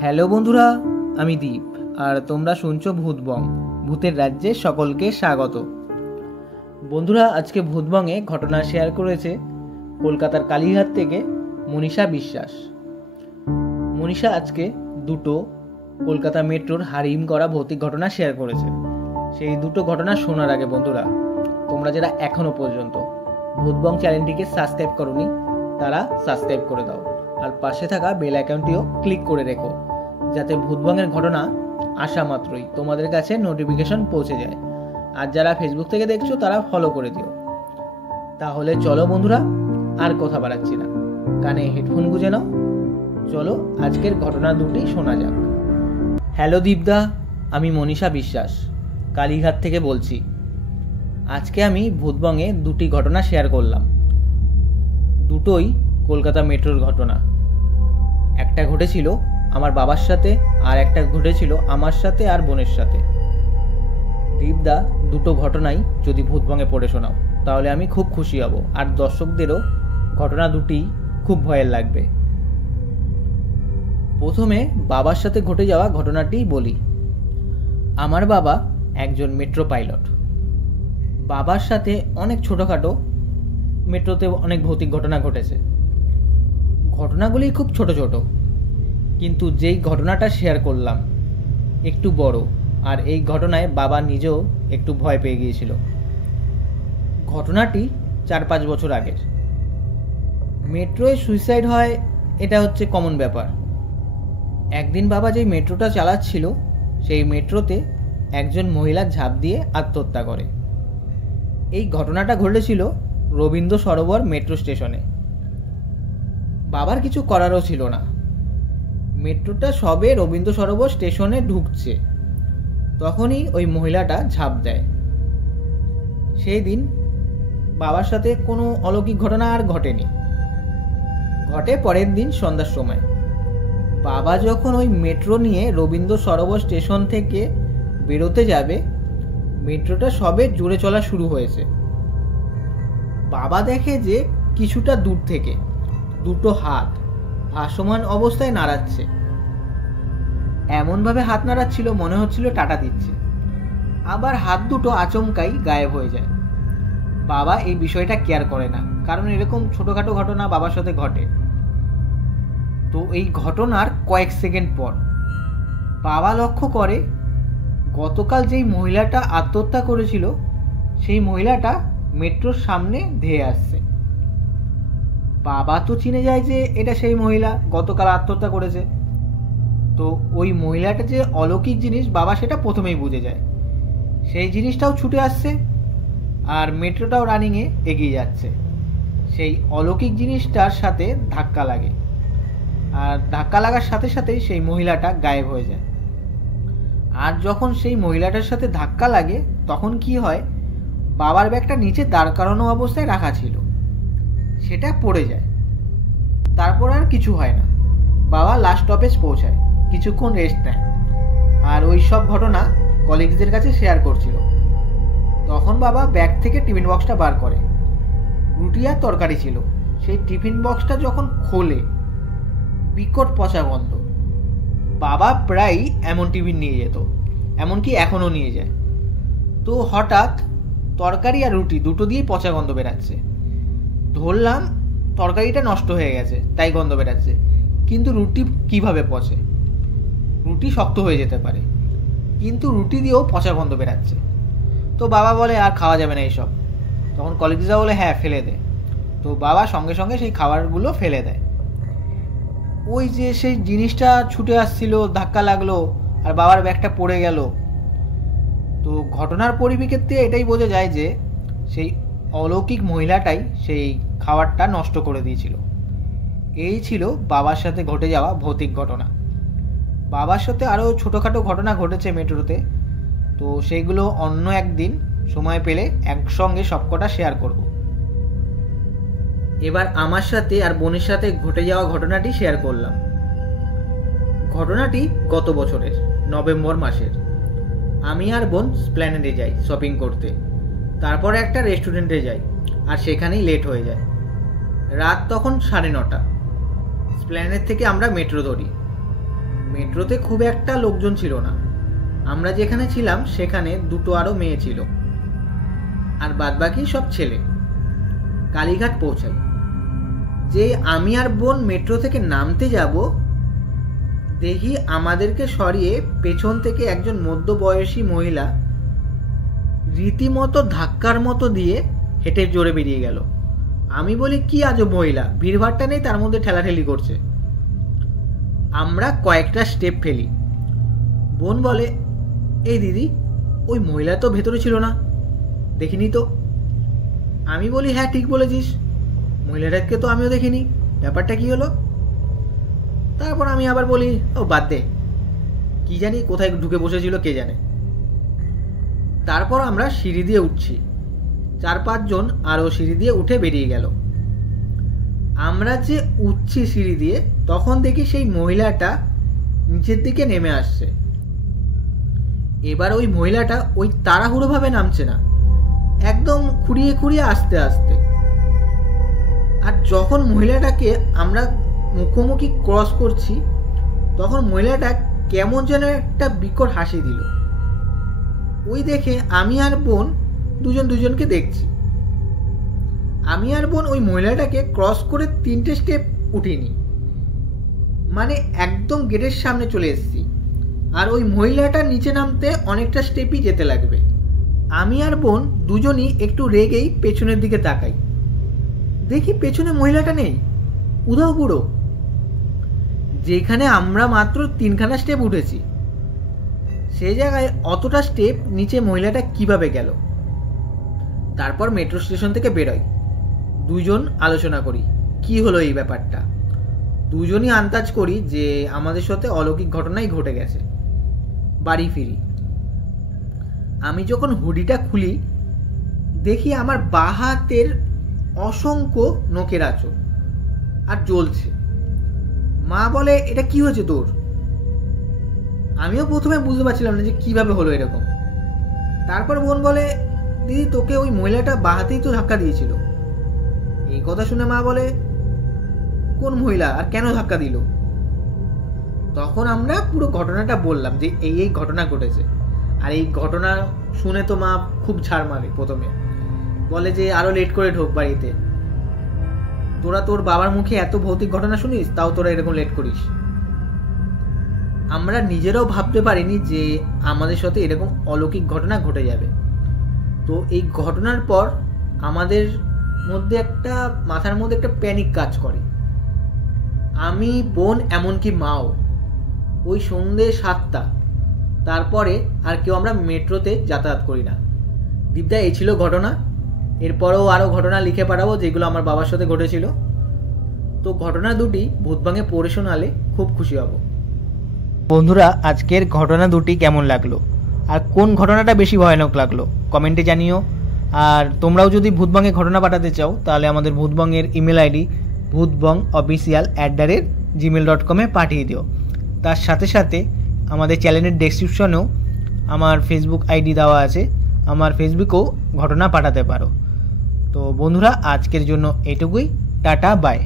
Hello বন্ধুরা, আমি দীপ আর তোমরা শুনছো ভূতবং, ভূতের রাজ্যে সকলকে স্বাগত। বন্ধুরা, আজকে ভূতবংয়ে ঘটনা শেয়ার করেছে কলকাতার কালীঘাট থেকে মনীষা বিশ্বাস। মনীষা আজকে দুটো কলকাতা মেট্রোর হারিম করা ভৌতিক ঘটনা শেয়ার করেছে। সেই দুটো ঘটনা শোনার আগে বন্ধুরা, তোমরা যারা এখনও পর্যন্ত ভূতবং চ্যানেলটিকে সাবস্ক্রাইব করোনি তারা সাবস্ক্রাইব করে দাও, আর পাশে থাকা বেল আইকনটিও ক্লিক করে রেখো, যাতে ভূতবংয়ের ঘটনা আসা মাত্রই তোমাদের কাছে নোটিফিকেশন পৌঁছে যায়। আর যারা ফেসবুক থেকে দেখছো তারা ফলো করে দিও। তাহলে চলো বন্ধুরা, আর কথা বাড়াচ্ছি না, কানে হেডফোন গুঁজে নাও, চলো আজকের ঘটনা দুটি শোনা যাক। হ্যালো দীপদা, আমি মনীষা বিশ্বাস কালীঘাট থেকে বলছি। আজকে আমি ভূতবংয়ে দুটি ঘটনা শেয়ার করলাম। দুটোই কলকাতা মেট্রোর ঘটনা। একটা ঘটেছিল আমার বাবার সাথে, আর একটা ঘটেছিল আমার সাথে আর বোনের সাথে। দীপদা, দুটো ঘটনাই যদি ভূতবংয়ে পড়ে শোনাও তাহলে আমি খুব খুশি হব, আর দর্শকদেরও ঘটনা দুটি খুব ভয়ের লাগবে। প্রথমে বাবার সাথে ঘটে যাওয়া ঘটনাটি বলি। আমার বাবা একজন মেট্রো পাইলট। বাবার সাথে অনেক ছোটোখাটো মেট্রোতে অনেক ভৌতিক ঘটনা ঘটেছে। ঘটনাগুলি খুব ছোট ছোট, কিন্তু যেই ঘটনাটা শেয়ার করলাম একটু বড়, আর এই ঘটনায় বাবা নিজেও একটু ভয় পেয়ে গিয়েছিল। ঘটনাটি 4-5 বছর আগের। মেট্রোয় সুইসাইড হয় এটা হচ্ছে কমন ব্যাপার। একদিন বাবা যেই মেট্রোটা চালাচ্ছিল সেই মেট্রোতে একজন মহিলা ঝাঁপ দিয়ে আত্মহত্যা করে। এই ঘটনাটা ঘটেছিল রবীন্দ্র সরোবর মেট্রো স্টেশনে। বাবার কিছু করারও ছিল না। মেট্রোটা সবে রবীন্দ্র সরোবর স্টেশনে ঢুকছে, তখনই ওই মহিলাটা ঝাঁপ দেয়। সেই দিন বাবার সাথে কোনো অলৌকিক ঘটনা আর ঘটেনি। ঘটে পরের দিন সন্ধ্যার সময়। বাবা যখন ওই মেট্রো নিয়ে রবীন্দ্র সরোবর স্টেশন থেকে বেরোতে যাবে, মেট্রোটা সবে জোরে চলা শুরু হয়েছে। বাবা দেখে যে কিছুটা দূর থেকে দুটো হাত ভাসমান অবস্থায় নাড়াচ্ছে। এমনভাবে হাত নাড়াচ্ছিল মনে হচ্ছিল টাটা দিচ্ছে, আবার হাত দুটো আচমকাই গায়েব হয়ে যায়। বাবা এই বিষয়টা কেয়ার করে না, কারণ এরকম ছোটোখাটো ঘটনা বাবার সাথে ঘটে। তো এই ঘটনার কয়েক সেকেন্ড পর বাবা লক্ষ্য করে গতকাল যেই মহিলাটা আত্মহত্যা করেছিল সেই মহিলাটা মেট্রোর সামনে ধেয়ে আসছে। বাবা তো চিনে যায় যে এটা সেই মহিলা গতকাল আত্মহত্যা করেছে। তো ওই মহিলাটা যে অলৌকিক জিনিস বাবা সেটা প্রথমেই বুঝে যায়। সেই জিনিসটাও ছুটে আসছে, আর মেট্রোটাও রানিংয়ে এগিয়ে যাচ্ছে। সেই অলৌকিক জিনিসটার সাথে ধাক্কা লাগে, আর ধাক্কা লাগার সাথে সাথেই সেই মহিলাটা গায়েব হয়ে যায়। আর যখন সেই মহিলাটার সাথে ধাক্কা লাগে তখন কি হয়, বাবার ব্যাগটা নিচে দাঁড় করানো অবস্থায় রাখা ছিল, সেটা পড়ে যায়। তারপর আর কিছু হয় না। বাবা লাস্ট স্টপেজ পৌঁছায়, কিছুক্ষণ রেস্ট নেয়, আর ওই সব ঘটনা কলিগসদের কাছে শেয়ার করছিল। তখন বাবা ব্যাগ থেকে টিফিন বক্সটা বার করে। রুটি আর তরকারি ছিল। সেই টিফিন বক্সটা যখন খোলে, বিকট পচা গন্ধ। বাবা প্রায়ই এমন টিফিন নিয়ে যেত, এমনকি এখনও নিয়ে যায়। তো হঠাৎ তরকারি আর রুটি দুটো দিয়েই পচা গন্ধ বেরাচ্ছে। ধরলাম তরকারিটা নষ্ট হয়ে গেছে তাই গন্ধ বেরাচ্ছে, কিন্তু রুটি কিভাবে পচে? রুটি শক্ত হয়ে যেতে পারে, কিন্তু রুটি দিয়েও পচা গন্ধ বেরাচ্ছে। তো বাবা বলে আর খাওয়া যাবে না এইসব। তখন কলিগরা বলে হ্যাঁ ফেলে দে। তো বাবা সঙ্গে সঙ্গে সেই খাবারগুলো ফেলে দেয়। ওই যে সেই জিনিসটা ছুটে আসছিল, ধাক্কা লাগলো, আর বাবার ব্যাগটা পড়ে গেল। তো ঘটনার পরিপ্রেক্ষিতে এটাই বোঝা যায় যে সেই অলৌকিক মহিলাটাই সেই খাবারটা নষ্ট করে দিয়েছিল। এই ছিল বাবার সাথে ঘটে যাওয়া ভৌতিক ঘটনা। বাবার সাথে আরও ছোটোখাটো ঘটনা ঘটেছে মেট্রোতে, তো সেইগুলো অন্য একদিন সময় পেলে একসঙ্গে সবকটা শেয়ার করব। এবার আমার সাথে আর বোনের সাথে ঘটে যাওয়া ঘটনাটি শেয়ার করলাম। ঘটনাটি গত বছরের নভেম্বর মাসের। আমি আর বোন স্প্ল্যানেডে যাই শপিং করতে, তারপরে একটা রেস্টুরেন্টে যাই, আর সেখানেই লেট হয়ে যায়। রাত তখন 9:30। স্প্ল্যানেড থেকে আমরা মেট্রো ধরি। মেট্রোতে খুব একটা লোকজন ছিল না। আমরা যেখানে ছিলাম সেখানে দুটো আরও মেয়ে ছিল, আর বাদবাকি সব ছেলে। কালীঘাট পৌঁছাই। যে আমি আর বোন মেট্রো থেকে নামতে যাব, দেখি আমাদেরকে সরিয়ে পেছন থেকে একজন মধ্যবয়সী মহিলা রীতিমতো ধাক্কার মতো দিয়ে হেঁটে জোরে বেরিয়ে গেল। আমি বলি, কি আজব মহিলা, ভিড়ভাড়টা নেই, তার মধ্যে ঠেলাঠেলি করছে। আমরা কয়েকটা স্টেপ ফেলি। বোন বলে, এই দিদি, ওই মহিলা তো ভেতরে ছিল না, দেখিনি তো। আমি বলি, হ্যাঁ ঠিক বলেছিস, মহিলাটাকে তো আমিও দেখিনি, ব্যাপারটা কি হলো? তারপর আমি আবার বলি, ও বাদ দে, কি জানি কোথায় ঢুকে বসেছিল কে জানে। তারপর আমরা সিঁড়ি দিয়ে উঠছি। 4-5 জন আরও সিঁড়ি দিয়ে উঠে বেরিয়ে গেল। আমরা যে উঠছি সিঁড়ি দিয়ে, তখন দেখি সেই মহিলাটা নিচের দিকে নেমে আসছে। এবার ওই মহিলাটা ওই তাড়াহুড়োভাবে নামছে না, একদম খুঁড়িয়ে খুঁড়িয়ে আস্তে আস্তে। আর যখন মহিলাটাকে আমরা মুখোমুখি ক্রস করছি, তখন মহিলাটা কেমন যেন একটা বিকট হাসি দিল। ওই দেখে আমি আর বোন দুজনকে দেখছি। আমি আর বোন ওই মহিলাটাকে ক্রস করে 3টে স্টেপ উঠিনি, মানে একদম গেটের সামনে চলে এসেছি। আর ওই মহিলাটা নিচে নামতে অনেকটা স্টেপই যেতে লাগবে। আমি আর বোন দুজনই একটু রেগেই পেছনের দিকে তাকাই, দেখি পেছনে মহিলাটা নেই, উধাও পুরো। যেখানে আমরা মাত্র 3খানা স্টেপ উঠেছি, সেই জায়গায় অতটা স্টেপ নিচে মহিলাটা কিভাবে গেল। তারপর মেট্রো স্টেশন থেকে বেরোই, দুজন আলোচনা করি কি হলো এই ব্যাপারটা। দুজনই আন্দাজ করি যে আমাদের সাথে অলৌকিক ঘটনাই ঘটে গেছে। বাড়ি ফিরি। আমি যখন হুডিটা খুলি, দেখি আমার বাঁ হাতের অসংখ্য নখের আঁচড় আর জ্বলছে। মা বলে, এটা কি হয়েছে তোর? আমিও প্রথমে বুঝতে পারছিলাম না যে কিভাবে হলো এরকম। তারপর বোন বলে, দিদি তোকে ওই মহিলাটা বাঁ হাতেই তো ধাক্কা দিয়েছিল। এই কথা শুনে মা বলে, কোন মহিলা আর কেন ধাক্কা দিল? তখন আমরা পুরো ঘটনাটা বললাম যে এই ঘটনা ঘটেছে। আর এই ঘটনা শুনে তো মা খুব ঝাড় মারে। প্রথমে বলে যে আরো লেট করে ঢোক বাড়িতে, তোরা তোর বাবার মুখে এত ভৌতিক ঘটনা শুনিস, তাও তোরা এরকম লেট করিস। আমরা নিজেরাও ভাবতে পারিনি যে আমাদের সাথে এরকম অলৌকিক ঘটনা ঘটে যাবে। তো এই ঘটনার পর আমাদের মধ্যে একটা মাথার মধ্যে একটা প্যানিক কাজ করে। আমি, বোন, এমনকি মাও ওই সন্ধ্যে 7টা, তারপরে আর কেউ আমরা মেট্রোতে যাতায়াত করি না। দীপদা, এই ছিল ঘটনা। এরপরেও আরও ঘটনা লিখে পাঠাবো যেগুলো আমার বাবার সাথে ঘটেছিল। তো ঘটনা দুটি ভূতবাঙে পড়ে শোনালে খুব খুশি হব। বন্ধুরা, আজকের ঘটনা দুটি কেমন লাগলো আর কোন ঘটনাটা বেশি ভয়ানক লাগলো কমেন্টে জানিও। আর তোমরাও যদি ভূতবাঙে ঘটনা পাঠাতে চাও, তাহলে আমাদের ভূতবাঙের ইমেল আইডি bhutbangofficial@gmail.com পাঠিয়ে দিও। তার সাথে সাথে আমাদের চ্যানেলের ডেসক্রিপশনেও আমার ফেসবুক আইডি দেওয়া আছে, আমার ফেসবুকেও ঘটনা পাঠাতে পারো। তো বন্ধুরা, আজকের জন্য এটুকুই। Tata, by.